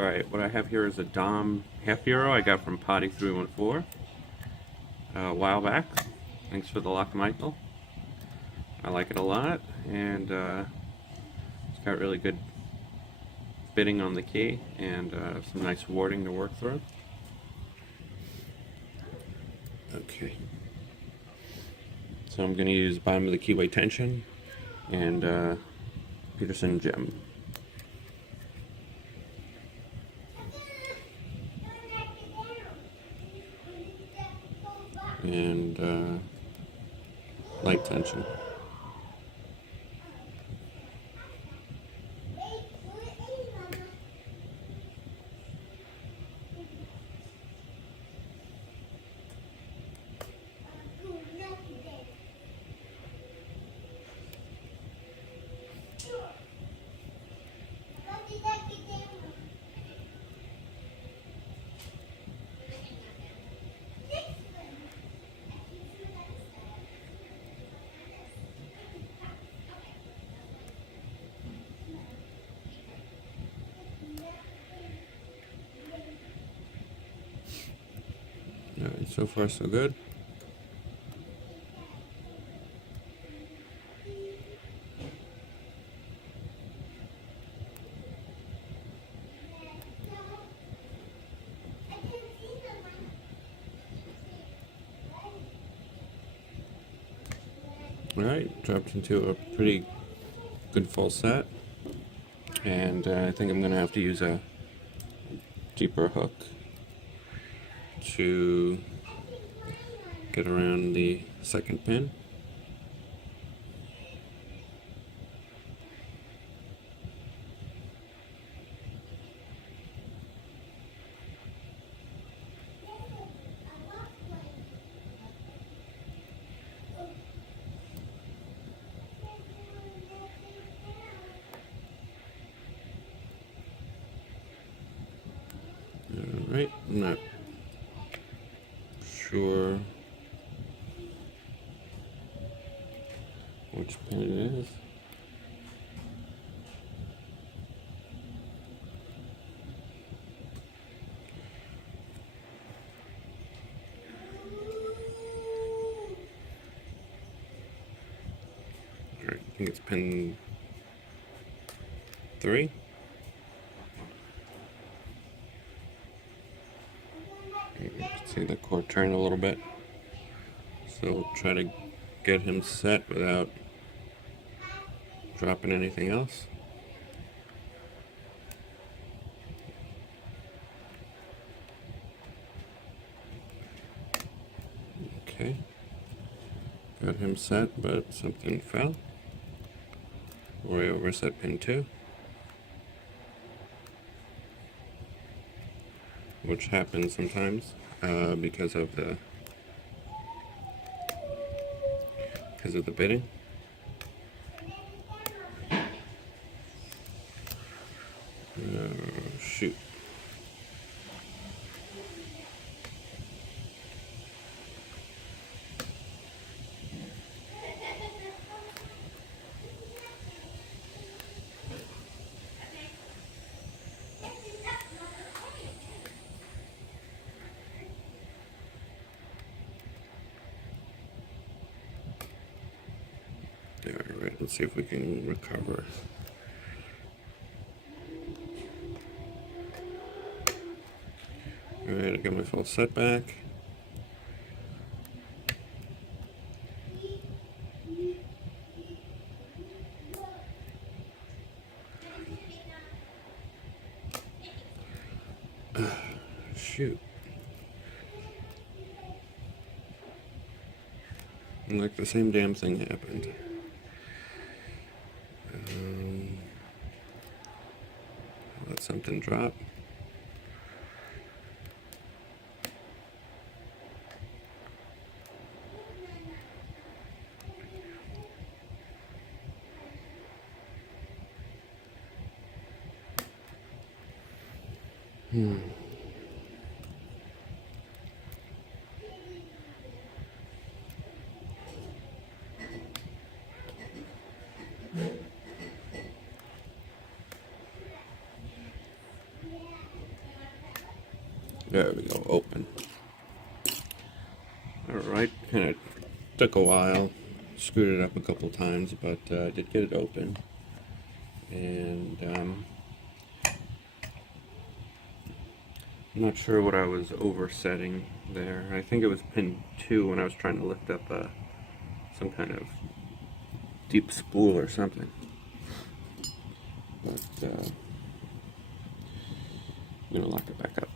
Alright, what I have here is a Dom half euro I got from Potty314 a while back. Thanks for the luck, Michael. I like it a lot, and it's got really good bitting on the key and some nice warding to work through. Okay. So I'm going to use bottom of the keyway tension and Peterson gem. And light tension. Alright, so far so good. Alright, dropped into a pretty good full set, and I think I'm going to have to use a deeper hook to get around the second pin. Alright, I'm not sure which pin it is. Alright, I think it's pin 3. You can see the core turn a little bit. So we'll try to get him set without dropping anything else. Okay. Got him set, but something fell. Way overset pin 2. Which happens sometimes because of the bidding. Shoot. Alright, let's see if we can recover. Alright, I got my full set back. Shoot. And like the same damn thing happened. Let something drop. There we go, open. Alright, kind of took a while, screwed it up a couple times, but I did get it open. And I'm not sure what I was oversetting there. I think it was pin 2 when I was trying to lift up some kind of deep spool or something. But I'm going to lock it back up.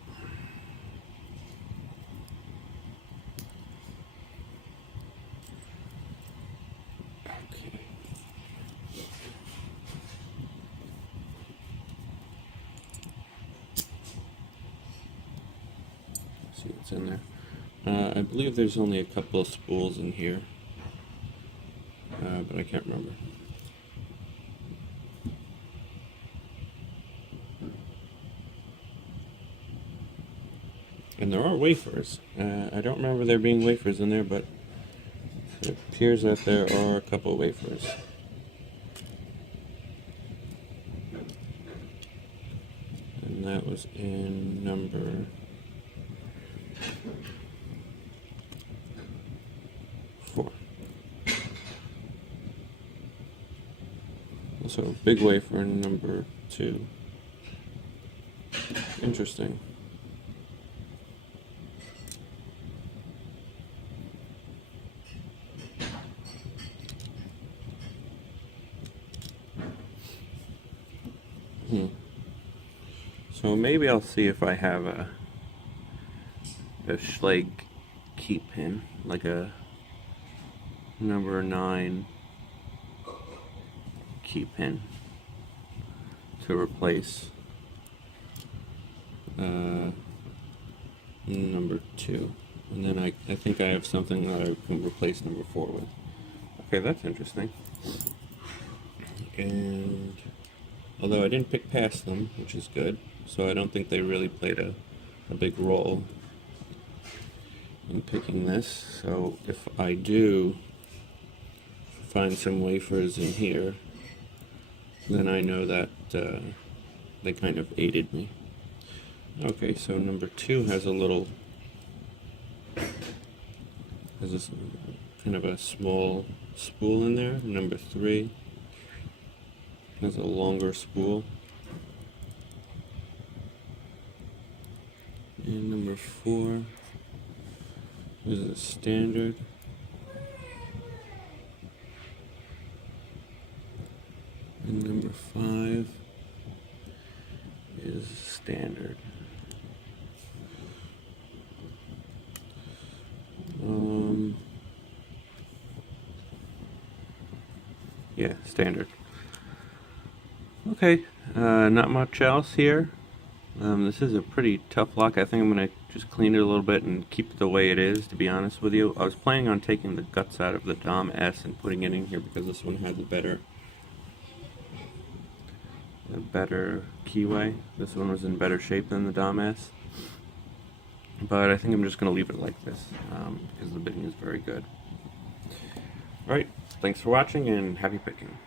Okay. Let's see what's in there. I believe there's only a couple of spools in here, but I can't remember. And there are wafers. I don't remember there being wafers in there, but it appears that there are a couple of wafers. And that was in number 4. So big wafer in number 2. Interesting. So maybe I'll see if I have a Schlage key pin, like a number 9 key pin to replace number 2. And then I think I have something that I can replace number 4 with. Okay, that's interesting. And although I didn't pick past them, which is good, so I don't think they really played a big role in picking this. So if I do find some wafers in here, then I know that they kind of aided me. Okay, so number 2 has this kind of a small spool in there. Number 3 has a longer spool. And number 4 is a standard. And number 5 is standard. Yeah, standard. Okay, not much else here. This is a pretty tough lock. I think I'm going to just clean it a little bit and keep it the way it is, to be honest with you. I was planning on taking the guts out of the Dom S and putting it in here because this one had the better keyway. This one was in better shape than the Dom S. But I think I'm just going to leave it like this because the bitting is very good. Alright, thanks for watching and happy picking.